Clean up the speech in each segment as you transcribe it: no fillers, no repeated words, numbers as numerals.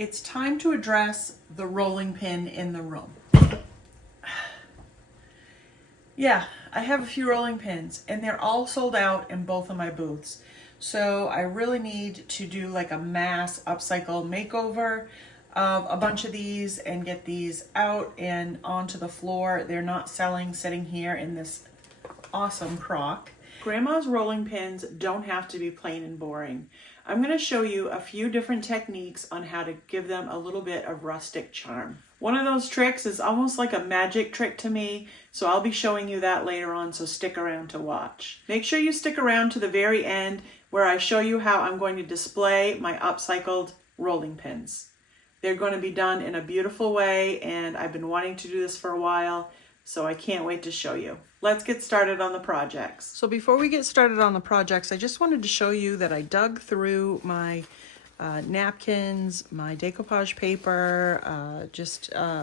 It's time to address the rolling pin in the room. Yeah, I have a few rolling pins and they're all sold out in both of my booths. So I really need to do like a mass upcycle makeover of a bunch of these and get these out and onto the floor. They're not selling sitting here in this awesome crock. Grandma's rolling pins don't have to be plain and boring. I'm going to show you a few different techniques on how to give them a little bit of rustic charm. One of those tricks is almost like a magic trick to me, so I'll be showing you that later on, so stick around to watch. Make sure you stick around to the very end where I show you how I'm going to display my upcycled rolling pins. They're going to be done in a beautiful way, and I've been wanting to do this for a while, so I can't wait to show you. Let's get started on the projects. So before we get started on the projects, I just wanted to show you that I dug through my napkins, my decoupage paper,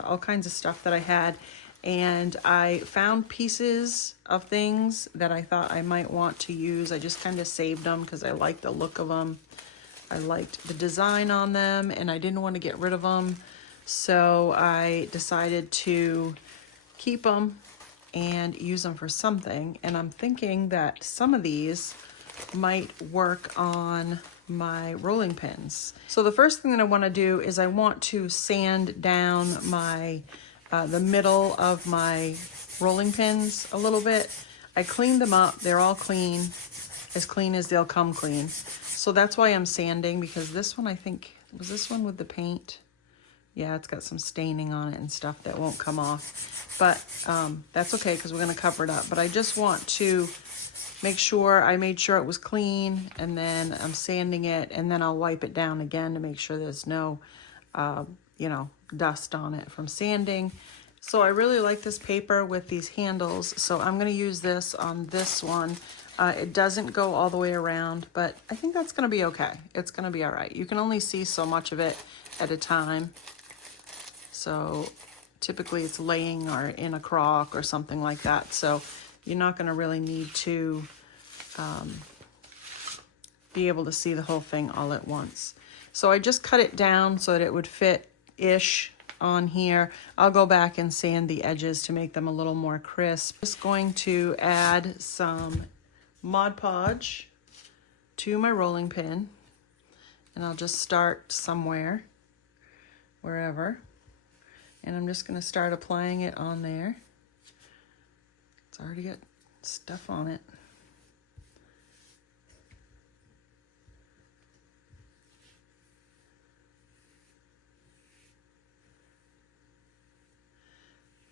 all kinds of stuff that I had, and I found pieces of things that I thought I might want to use. I just kind of saved them because I liked the look of them. I liked the design on them and I didn't want to get rid of them. So I decided to keep them and use them for something. And I'm thinking that some of these might work on my rolling pins. So the first thing that I want to do is I want to sand down my the middle of my rolling pins a little bit. I cleaned them up. They're all clean as they'll come clean. So that's why I'm sanding, because this one, I think, was this one with the paint? Yeah, it's got some staining on it and stuff that won't come off. But that's okay because we're going to cover it up. But I just want to make sure I made sure it was clean, and then I'm sanding it, and then I'll wipe it down again to make sure there's no, dust on it from sanding. So I really like this paper with these handles. So I'm going to use this on this one. It doesn't go all the way around, but I think that's going to be okay. It's going to be all right. You can only see so much of it at a time. So typically it's laying or in a crock or something like that. So you're not going to really need to be able to see the whole thing all at once. So I just cut it down so that it would fit-ish on here. I'll go back and sand the edges to make them a little more crisp. Just going to add some Mod Podge to my rolling pin, and I'll just start somewhere, wherever, and I'm just going to start applying it on there. It's already got stuff on it.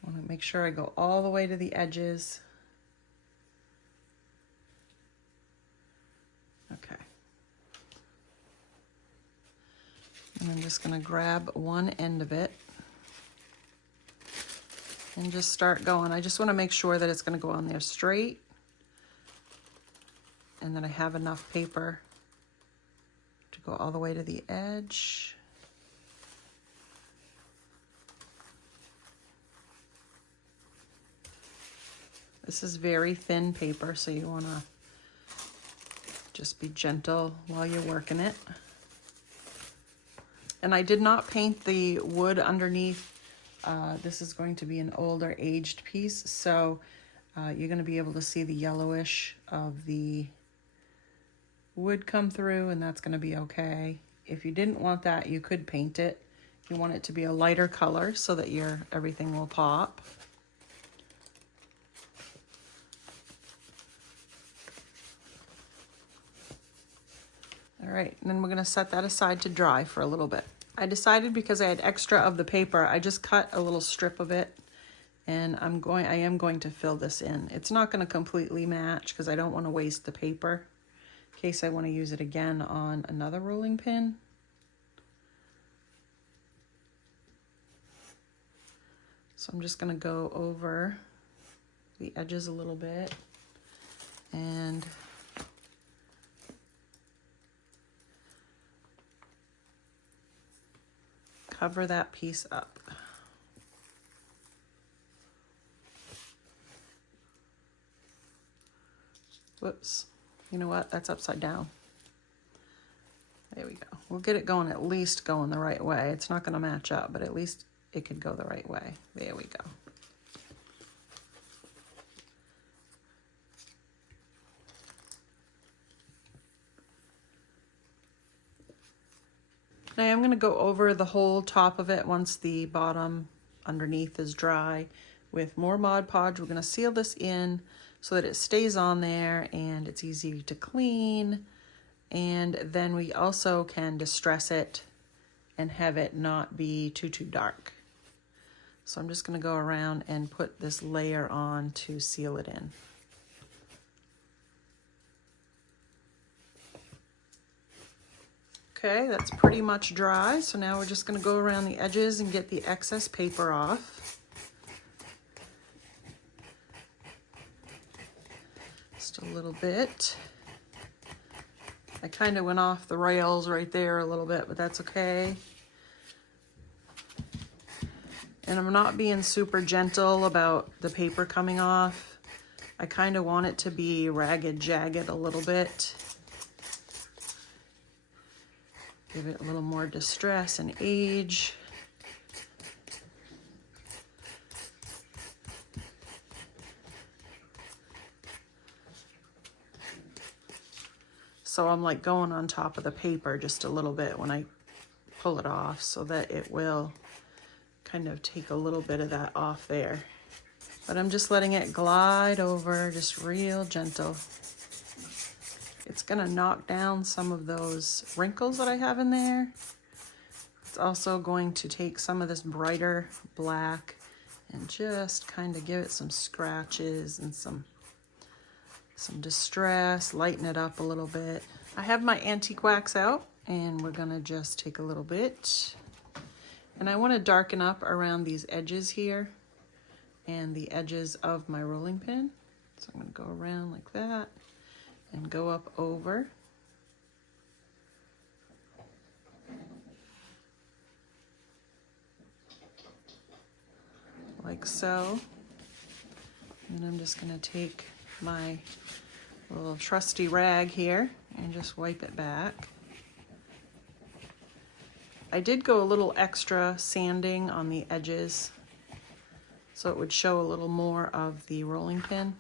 I want to make sure I go all the way to the edges. Okay. And I'm just going to grab one end of it and just start going. I just want to make sure that it's going to go on there straight and that I have enough paper to go all the way to the edge. This is very thin paper, so you want to just be gentle while you're working it. And I did not paint the wood underneath. This is going to be an older aged piece, so you're going to be able to see the yellowish of the wood come through, and that's going to be okay. If you didn't want that, you could paint it. You want it to be a lighter color so that everything will pop. All right, and then we're gonna set that aside to dry for a little bit. I decided, because I had extra of the paper, I just cut a little strip of it, and I am going to fill this in. It's not gonna completely match because I don't want to waste the paper in case I want to use it again on another rolling pin. So I'm just gonna go over the edges a little bit and cover that piece up. Whoops. You know what? That's upside down. There we go. We'll get it going, at least going the right way. It's not gonna match up, but at least it could go the right way. There we go. Now I'm gonna go over the whole top of it once the bottom underneath is dry with more Mod Podge. We're gonna seal this in so that it stays on there and it's easy to clean. And then we also can distress it and have it not be too dark. So I'm just gonna go around and put this layer on to seal it in. Okay, that's pretty much dry. So now we're just gonna go around the edges and get the excess paper off. Just a little bit. I kind of went off the rails right there a little bit, but that's okay. And I'm not being super gentle about the paper coming off. I kind of want it to be ragged, jagged a little bit. Give it a little more distress and age. So I'm like going on top of the paper just a little bit when I pull it off so that it will kind of take a little bit of that off there. But I'm just letting it glide over, just real gentle. It's gonna knock down some of those wrinkles that I have in there. It's also going to take some of this brighter black and just kind of give it some scratches and some distress, lighten it up a little bit. I have my antique wax out and we're gonna just take a little bit. And I wanna darken up around these edges here and the edges of my rolling pin. So I'm gonna go around like that and go up over. Like so. And I'm just gonna take my little trusty rag here and just wipe it back. I did go a little extra sanding on the edges so it would show a little more of the rolling pin.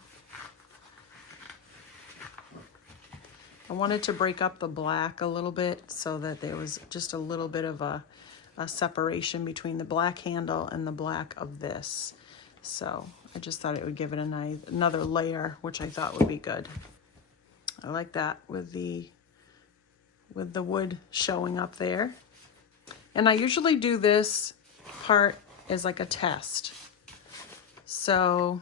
I wanted to break up the black a little bit so that there was just a little bit of a separation between the black handle and the black of this. So I just thought it would give it a nice, another layer, which I thought would be good. I like that with the wood showing up there. And I usually do this part as like a test. So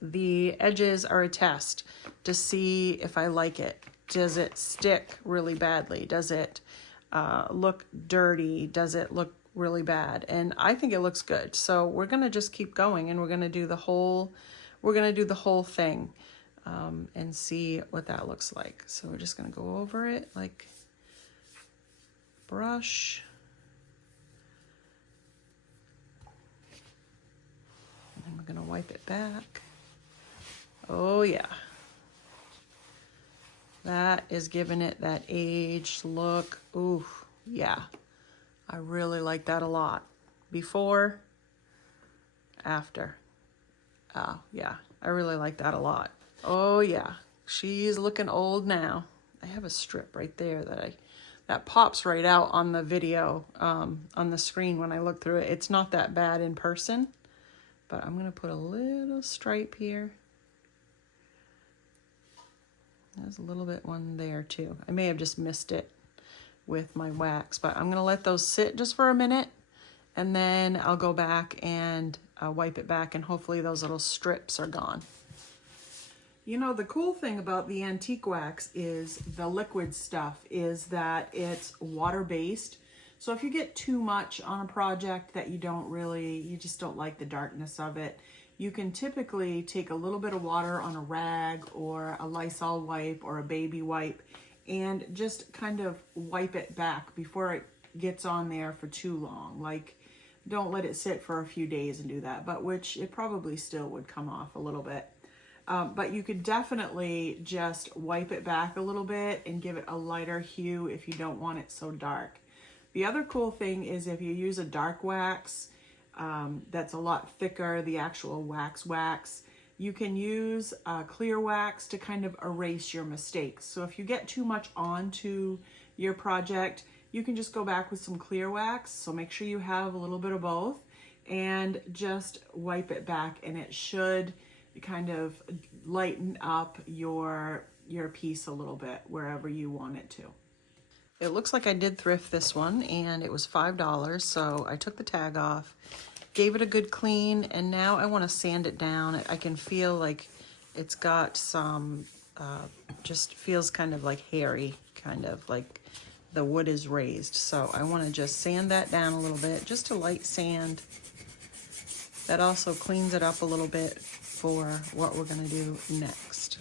the edges are a test to see if I like it. Does it stick really badly? Does it look dirty? Does it look really bad? And I think it looks good. So we're gonna just keep going and we're gonna do the whole thing and see what that looks like. So we're just gonna go over it like brush. And then we're gonna wipe it back. Oh yeah. That is giving it that aged look. Ooh, yeah. I really like that a lot. Before, after. Oh, yeah. I really like that a lot. Oh, yeah. She's looking old now. I have a strip right there that pops right out on the video, on the screen when I look through it. It's not that bad in person, but I'm going to put a little stripe here. There's a little bit one there too. I may have just missed it with my wax, but I'm gonna let those sit just for a minute and then I'll go back and wipe it back and hopefully those little strips are gone. You know, the cool thing about the antique wax is the liquid stuff is that it's water-based. So if you get too much on a project that you just don't like the darkness of it, you can typically take a little bit of water on a rag or a Lysol wipe or a baby wipe and just kind of wipe it back before it gets on there for too long. Like, don't let it sit for a few days and do that, but which it probably still would come off a little bit. But you could definitely just wipe it back a little bit and give it a lighter hue if you don't want it so dark. The other cool thing is if you use a dark wax that's a lot thicker, the actual wax, you can use clear wax to kind of erase your mistakes. So if you get too much onto your project, you can just go back with some clear wax. So make sure you have a little bit of both and just wipe it back, and it should kind of lighten up your piece a little bit wherever you want it to. It looks like I did thrift this one, and it was $5, so I took the tag off, gave it a good clean, and now I want to sand it down. I can feel like it's got some, just feels kind of like hairy, kind of like the wood is raised. So I want to just sand that down a little bit, just a light sand. That also cleans it up a little bit for what we're going to do next.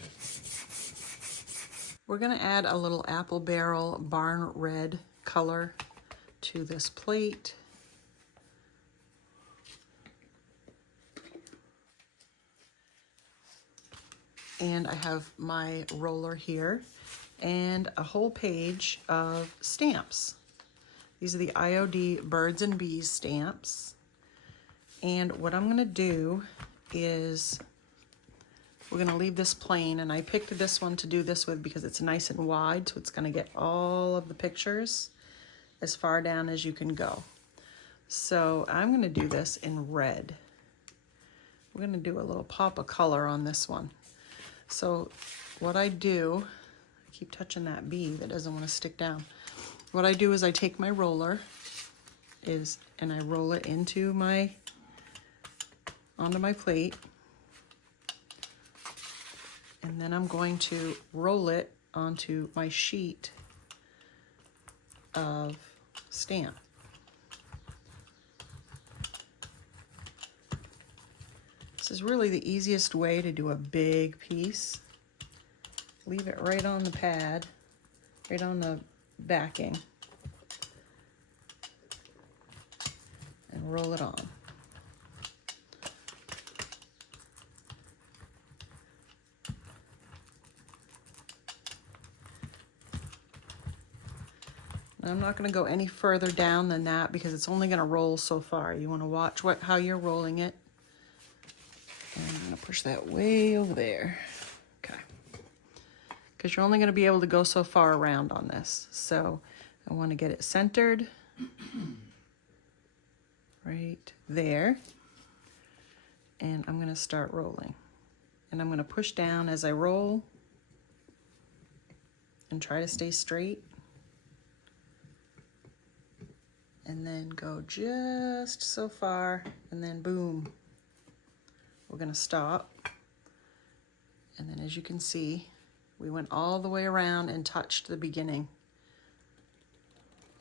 We're going to add a little apple barrel barn red color to this plate. And I have my roller here and a whole page of stamps. These are the IOD Birds and Bees stamps. And what I'm gonna do is we're gonna leave this plain, and I picked this one to do this with because it's nice and wide, so it's gonna get all of the pictures as far down as you can go. So I'm gonna do this in red. We're gonna do a little pop of color on this one. So what I do, I keep touching that bee that doesn't want to stick down. What I do is I take my roller and I roll it onto my plate. And then I'm going to roll it onto my sheet of stamp. This is really the easiest way to do a big piece. Leave it right on the pad, right on the backing, and roll it on. Now, I'm not going to go any further down than that because it's only going to roll so far. You want to watch how you're rolling it. And I'm going to push that way over there. Okay. Because you're only going to be able to go so far around on this. So I want to get it centered right there. And I'm going to start rolling. And I'm going to push down as I roll and try to stay straight. And then go just so far, and then boom. We're gonna stop. And then as you can see, we went all the way around and touched the beginning.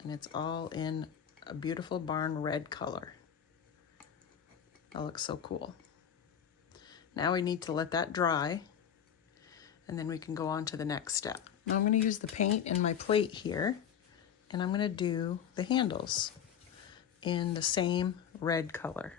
And it's all in a beautiful barn red color. That looks so cool. Now we need to let that dry, and then we can go on to the next step. Now I'm gonna use the paint in my plate here, and I'm gonna do the handles in the same red color.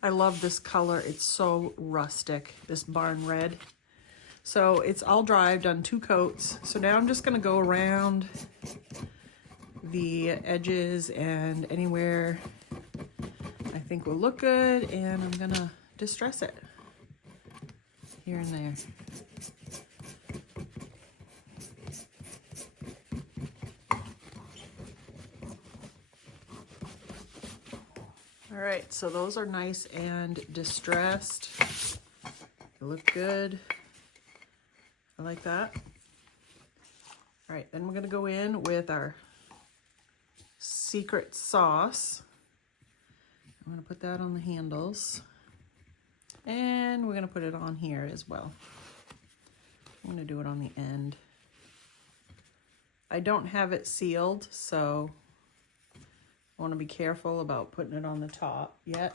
I love this color. It's so rustic, this barn red. So it's all dry. I've done 2 coats. So now I'm just gonna go around the edges and anywhere I think will look good, and I'm gonna distress it here and there. All right, so those are nice and distressed. They look good. I like that. All right, then we're gonna go in with our secret sauce. I'm gonna put that on the handles, and we're gonna put it on here as well. I'm gonna do it on the end. I don't have it sealed, so I want to be careful about putting it on the top yet.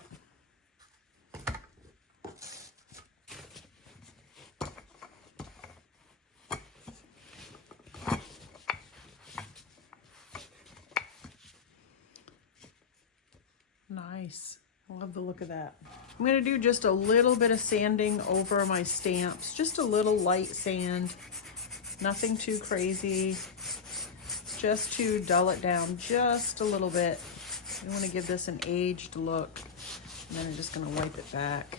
Nice. I love the look of that. I'm gonna do just a little bit of sanding over my stamps, just a little light sand, nothing too crazy, just to dull it down just a little bit. I want to give this an aged look, and then I'm just gonna wipe it back.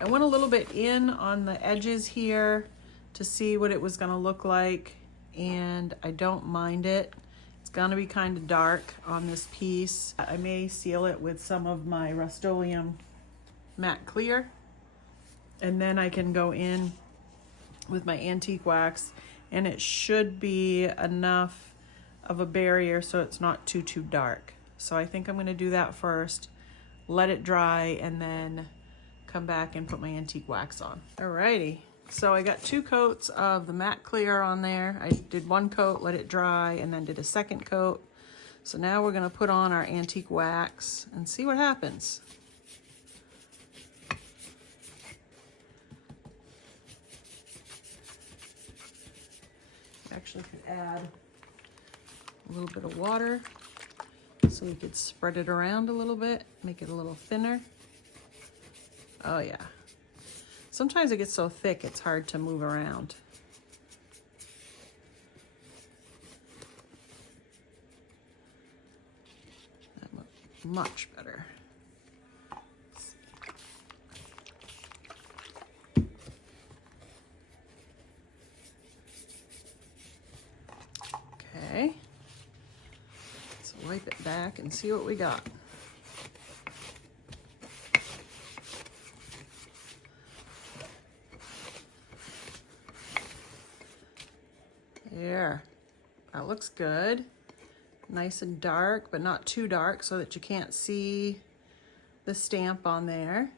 I went a little bit in on the edges here to see what it was gonna look like, and I don't mind it. It's gonna be kind of dark on this piece. I may seal it with some of my Rust-Oleum matte clear, and then I can go in with my antique wax, and it should be enough of a barrier so it's not too dark. So I think I'm gonna do that first, let it dry, and then come back and put my antique wax on. Alrighty, so I got 2 coats of the matte clear on there. I did 1 coat, let it dry, and then did a 2nd coat. So now we're gonna put on our antique wax and see what happens. Actually could add a little bit of water so we could spread it around a little bit, make it a little thinner. Oh yeah. Sometimes it gets so thick it's hard to move around. That looks much better. Okay. So wipe it back and see what we got. There, that looks good. Nice and dark, but not too dark so that you can't see the stamp on there.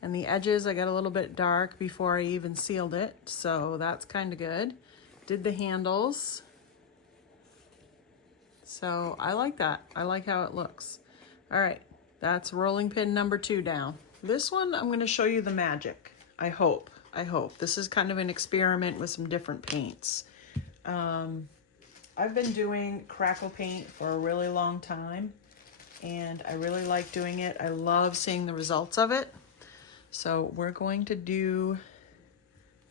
And the edges, I got a little bit dark before I even sealed it, so that's kind of good. Did the handles. So I like that. I like how it looks. All right, that's rolling pin number 2 down. This one, I'm gonna show you the magic, I hope. This is kind of an experiment with some different paints. I've been doing Crackle paint for a really long time, and I really like doing it. I love seeing the results of it. So we're going to do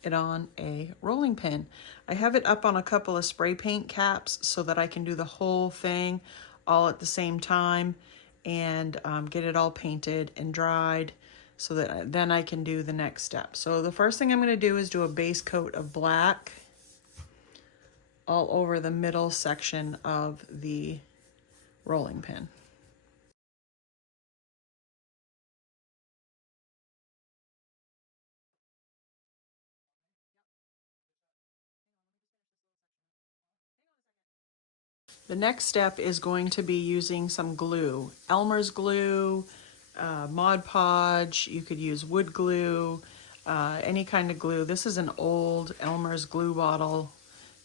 it on a rolling pin. I have it up on a couple of spray paint caps so that I can do the whole thing all at the same time and get it all painted and dried, so that then I can do the next step. So the first thing I'm gonna do is do a base coat of black all over the middle section of the rolling pin. The next step is going to be using some glue. Elmer's glue, Mod Podge, you could use wood glue, any kind of glue. This is an old Elmer's glue bottle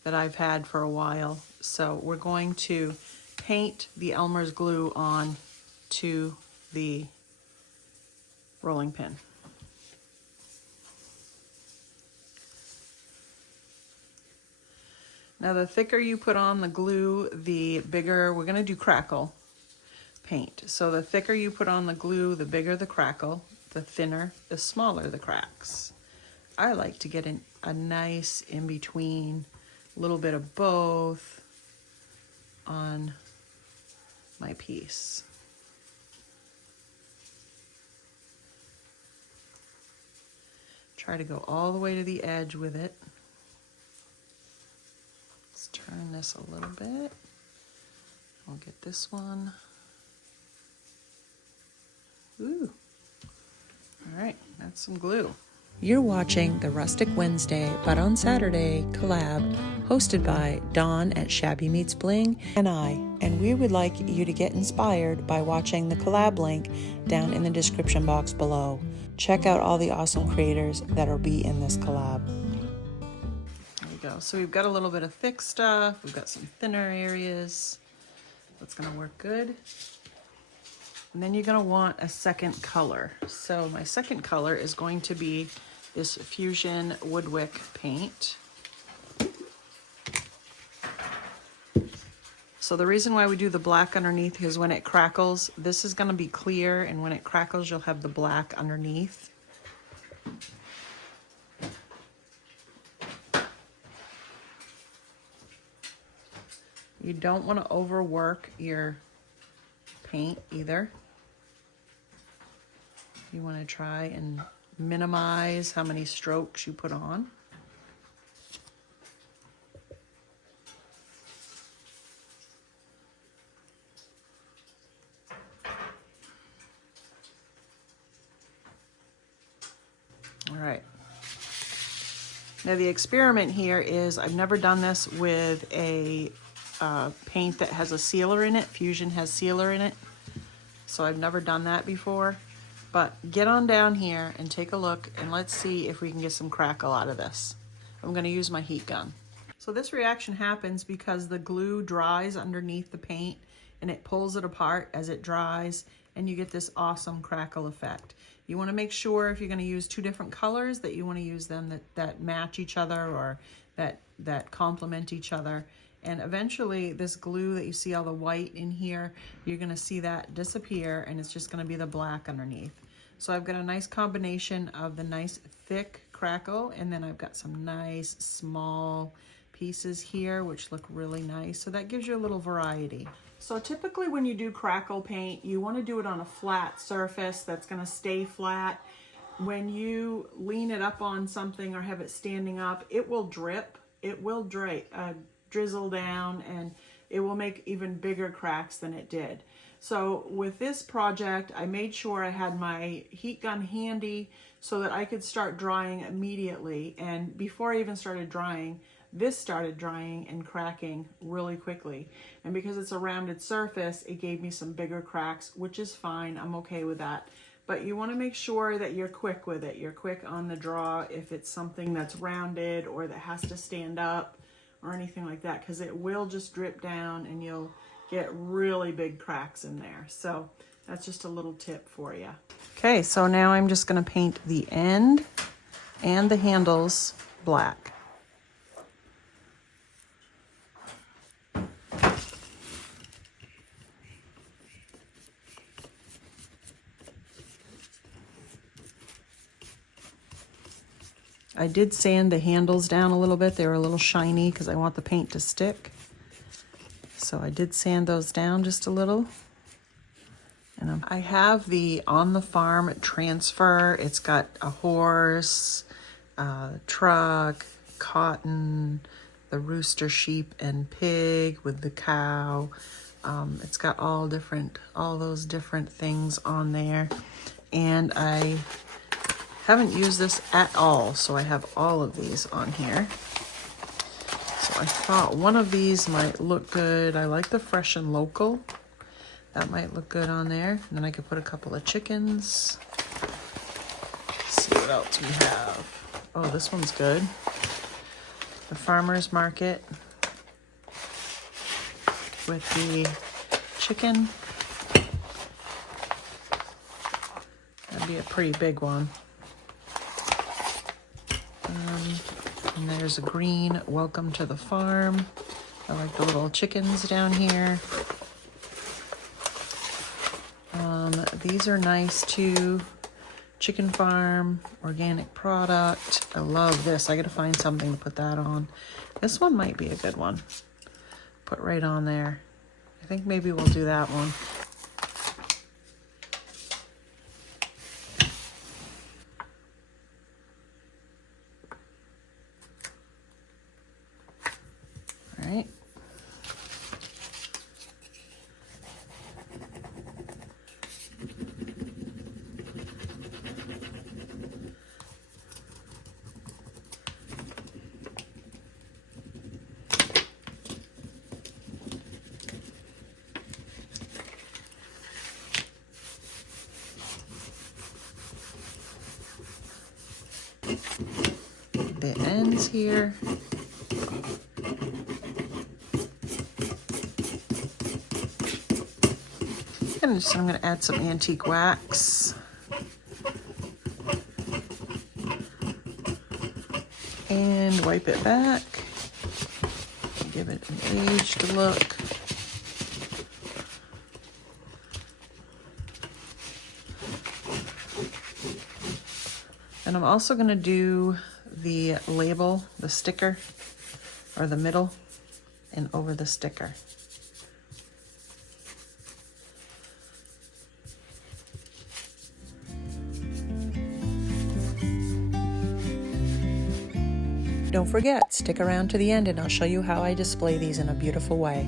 that I've had for a while. So we're going to paint the Elmer's glue on to the rolling pin. Now the thicker you put on the glue, the bigger, we're gonna do Crackle paint. So the thicker you put on the glue, the bigger the crackle, the thinner, the smaller the cracks. I like to get a nice in-between, little bit of both on my piece. Try to go all the way to the edge with it. Let's turn this a little bit. I'll get this one. Ooh. All right, that's some glue. You're watching the Rustic Wednesday, but on Saturday collab hosted by Dawn at Shabby Meets Bling and I, and we would like you to get inspired by watching the collab link down in the description box below. Check out all the awesome creators that'll be in this collab. There we go. So we've got a little bit of thick stuff, we've got some thinner areas. That's gonna work good. And then you're gonna want a second color. So my second color is going to be this Fusion Woodwick paint. So the reason why we do the black underneath is when it crackles, this is gonna be clear, and when it crackles, you'll have the black underneath. You don't want to overwork your paint either. You want to try and minimize how many strokes you put on. All right. Now the experiment here is, I've never done this with a paint that has a sealer in it. Fusion has sealer in it. So I've never done that before. But get on down here and take a look, and let's see if we can get some crackle out of this. I'm going to use my heat gun. So this reaction happens because the glue dries underneath the paint and it pulls it apart as it dries, and you get this awesome crackle effect. You want to make sure, if you're going to use two different colors, that you want to use them that match each other, or that complement each other. And eventually this glue that you see all the white in here, you're gonna see that disappear, and it's just gonna be the black underneath. So I've got a nice combination of the nice thick crackle, and then I've got some nice small pieces here which look really nice. So that gives you a little variety. So typically when you do crackle paint, you wanna do it on a flat surface that's gonna stay flat. When you lean it up on something or have it standing up, it will drip. It will drizzle down, and it will make even bigger cracks than it did. So with this project, I made sure I had my heat gun handy so that I could start drying immediately. And before I even started drying, this started drying and cracking really quickly. And because it's a rounded surface, it gave me some bigger cracks, which is fine. I'm okay with that. But you want to make sure that you're quick with it. You're quick on the draw if it's something that's rounded or that has to stand up or anything like that, because it will just drip down and you'll get really big cracks in there. So that's just a little tip for you. Okay, so now I'm just going to paint the end and the handles black. I did sand the handles down a little bit. They were a little shiny because I want the paint to stick. So I did sand those down just a little. And I have the On the Farm transfer. It's got a horse, truck, cotton, the rooster, sheep, and pig with the cow. It's got all those different things on there. And I haven't used this at all, so I have all of these on here. So I thought one of these might look good. I like the Fresh and Local. That might look good on there. And then I could put a couple of chickens. Let's see what else we have. Oh, this one's good. The Farmer's Market with the chicken. That'd be a pretty big one. And there's a green Welcome to the Farm. I like the little chickens down here. These are nice too. Chicken Farm, organic product. I love this. I gotta find something to put that on. This one might be a good one. Put right on there. I think maybe we'll do that one. Right. The ends here. And just, I'm going to add some antique wax. And wipe it back. Give it an aged look. And I'm also gonna do the label, the sticker, or the middle, and over the sticker. Don't forget, stick around to the end and I'll show you how I display these in a beautiful way.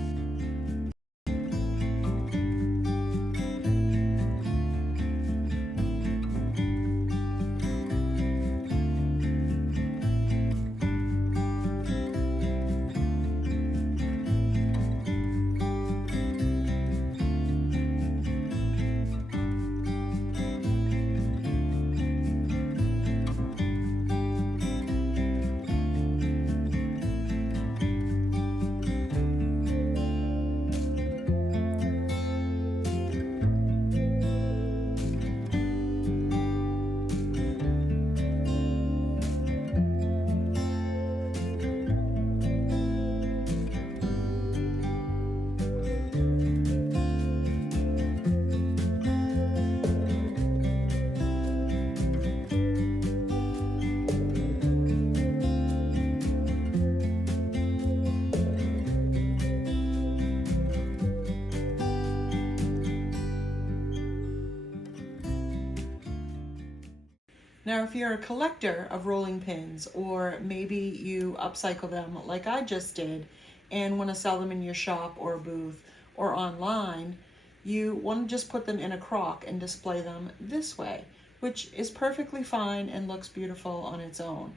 Now, if you're a collector of rolling pins, or maybe you upcycle them like I just did and want to sell them in your shop or booth or online, you want to just put them in a crock and display them this way, which is perfectly fine and looks beautiful on its own.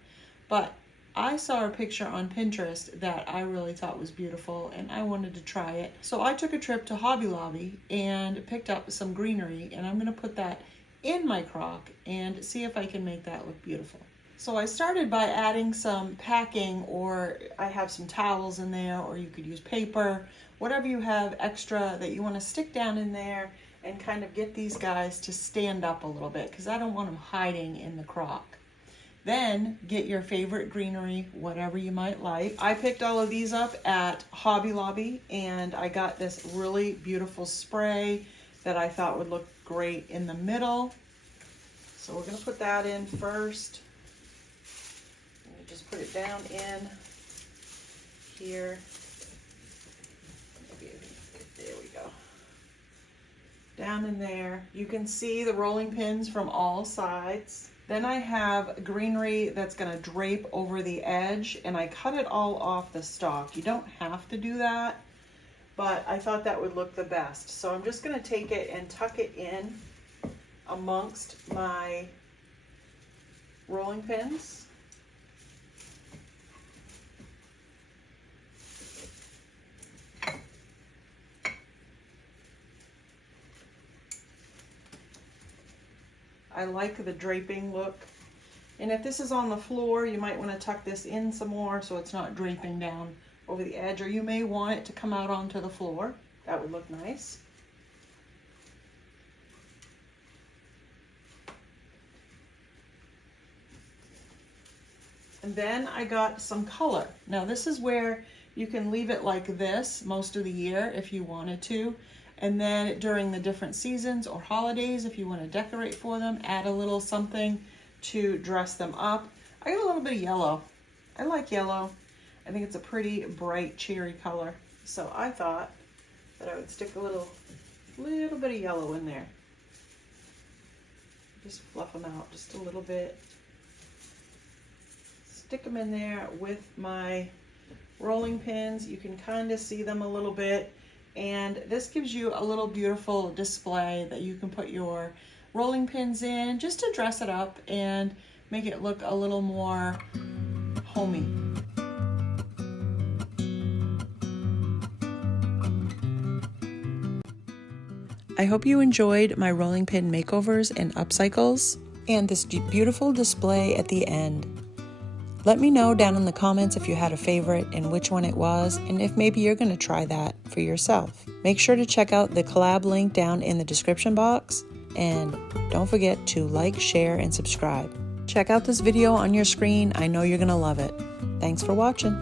But I saw a picture on Pinterest that I really thought was beautiful and I wanted to try it. So I took a trip to Hobby Lobby and picked up some greenery, and I'm going to put that in my crock and see if I can make that look beautiful. So I started by adding some packing, or I have some towels in there, or you could use paper, whatever you have extra that you want to stick down in there and kind of get these guys to stand up a little bit, because I don't want them hiding in the crock. Then get your favorite greenery, whatever you might like. I picked all of these up at Hobby Lobby, and I got this really beautiful spray that I thought would look great in the middle. So we're going to put that in first. And just put it down in here. Maybe there we go. Down in there. You can see the rolling pins from all sides. Then I have greenery that's going to drape over the edge, and I cut it all off the stalk. You don't have to do that, but I thought that would look the best. So I'm just going to take it and tuck it in amongst my rolling pins. I like the draping look. And if this is on the floor, you might want to tuck this in some more so it's not draping down over the edge, or you may want it to come out onto the floor. That would look nice. And then I got some color. Now this is where you can leave it like this most of the year if you wanted to. And then during the different seasons or holidays, if you want to decorate for them, add a little something to dress them up. I got a little bit of yellow. I like yellow. I think it's a pretty bright cherry color. So I thought that I would stick a little bit of yellow in there. Just fluff them out just a little bit. Stick them in there with my rolling pins. You can kind of see them a little bit. And this gives you a little beautiful display that you can put your rolling pins in just to dress it up and make it look a little more homey. I hope you enjoyed my rolling pin makeovers and upcycles and this beautiful display at the end. Let me know down in the comments if you had a favorite and which one it was, and if maybe you're going to try that for yourself. Make sure to check out the collab link down in the description box, and don't forget to like, share, and subscribe. Check out this video on your screen. I know you're going to love it. Thanks for watching.